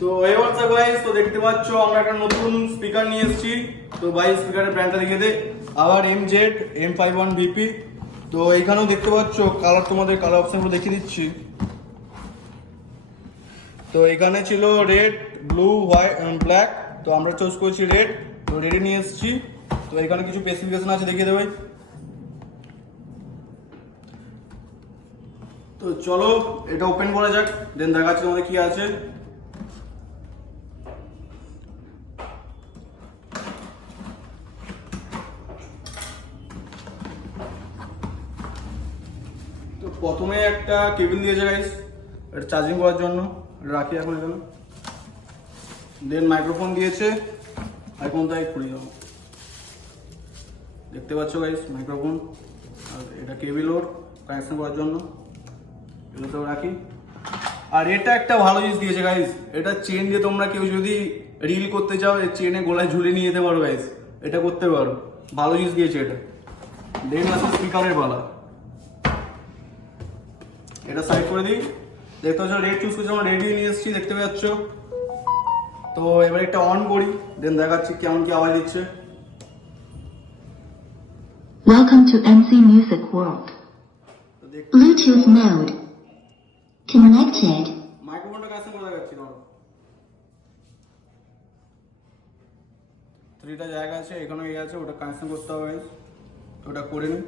তো এই অবস্থা গাইস তো দেখতে পাচ্ছ, আমরা একটা নতুন স্পিকার নিয়ে এসেছি। তো ভাই স্পিকারের ব্র্যান্ডটা দেখিয়ে দে। আবার M Z M five one BP তো এইখানেও দেখতে পাচ্ছ কালার তোমাদের কালার অপশনগুলো দেখিয়ে দিচ্ছি। তো এখানে ছিল রেড ব্লু হোয়াইট ব্ল্যাক তো আমরা চুজ করেছি রেড তো রেডি নিয়ে এসেছি। তো এখানে কিছু স্পেসিফিকেশন আছে, দেখিয়ে দেবে তো চলো, এটা ওপেন করা যাক দেন দেখাচ্ছি তোমাদের কি আছে। প্রথমে একটা কেবিল দিয়েছে গাইস এটা চার্জিং করার জন্য। রাখি এখন এখানে। দেন মাইক্রোফোন দিয়েছে। আইফোন তাই খুলে যাব দেখতে পাচ্ছ গাইস মাইক্রোফোন আর এটা কেবিল ওর কানেকশন করার জন্য। এগুলো তো রাখি। আর এটা একটা ভালো জিনিস দিয়েছে গাইস এটা চেন দিয়ে তোমরা কেউ যদি রিল করতে চাও, এই চেনে গোলায় ঝুলে নিয়ে যেতে পারো গাইস এটা করতে পারো। ভালো জিনিস দিয়েছে এটা। দেন আছে স্পিকারের পালা এটা সাইড করে দিই দেখতে পাচ্ছ রেড চুজ করছি আমরা রেডি নিয়ে এসেছি দেখতে পাচ্ছ তো এবার একটা অন করি দেন দেখাচ্ছি কেমন কি আওয়াজ দিচ্ছে Welcome to MC Music World. Bluetooth mode. Connected. মাইক্রোফোনটা কাছে করে দেখাচ্ছি ধরো থ্রিটা জায়গা আছে এখানে এই আছে ওটা কানেকশন করতে হবে ওটা করে নিই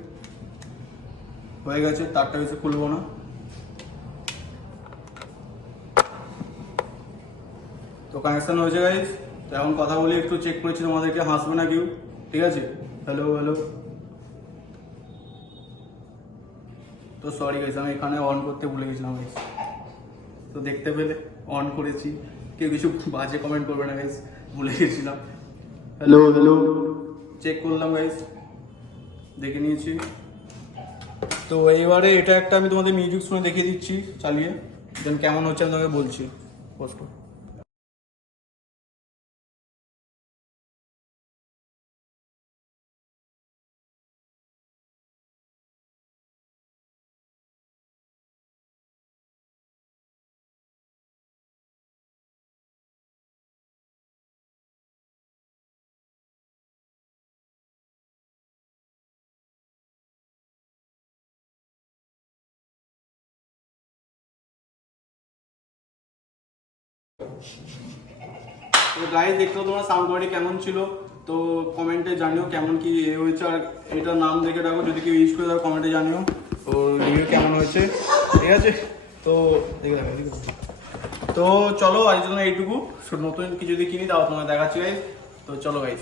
হয়ে গেছে তারটা বেশি খুলবো না তো কানেকশন হয়েছে গাইজ তো এখন কথা বলে একটু চেক করেছি তোমাদেরকে হাসবে না কেউ? ঠিক আছে? হ্যালো হ্যালো তো সরি গাইজ আমি এখানে অন করতে ভুলে গেছিলাম গাইজ তো দেখতে পেলে অন করেছি। কেউ কিছু বাজে কমেন্ট করবে না গাইজ ভুলে গেছিলাম। হ্যালো হ্যালো চেক করলাম গাইজ দেখে নিয়েছি। তো এইবারে এটা একটা আমি তোমাদের মিউজিক শুনে দেখিয়ে দিচ্ছি চালিয়ে। দেন কেমন হচ্ছে আমি তোমাকে বলছি। কষ্ট তো গাইজ দেখতে তোমার সাউন্ড কোয়ালিটি কেমন ছিল? তো কমেন্টে জানিও কেমন কি এ হয়েছে, আর এটার নাম দেখে রাখো, যদি কেউ ইউজ করে দাও কমেন্টে জানিও। তো রিভিউ কেমন হয়েছে? ঠিক আছে? তো দেখে দেখে। তো চলো আজ জন্য এইটুকু। নতুন কিছু যদি কিনি, তাও তোমার দেখাচ্ছি গাইজ তো চলো গাইজ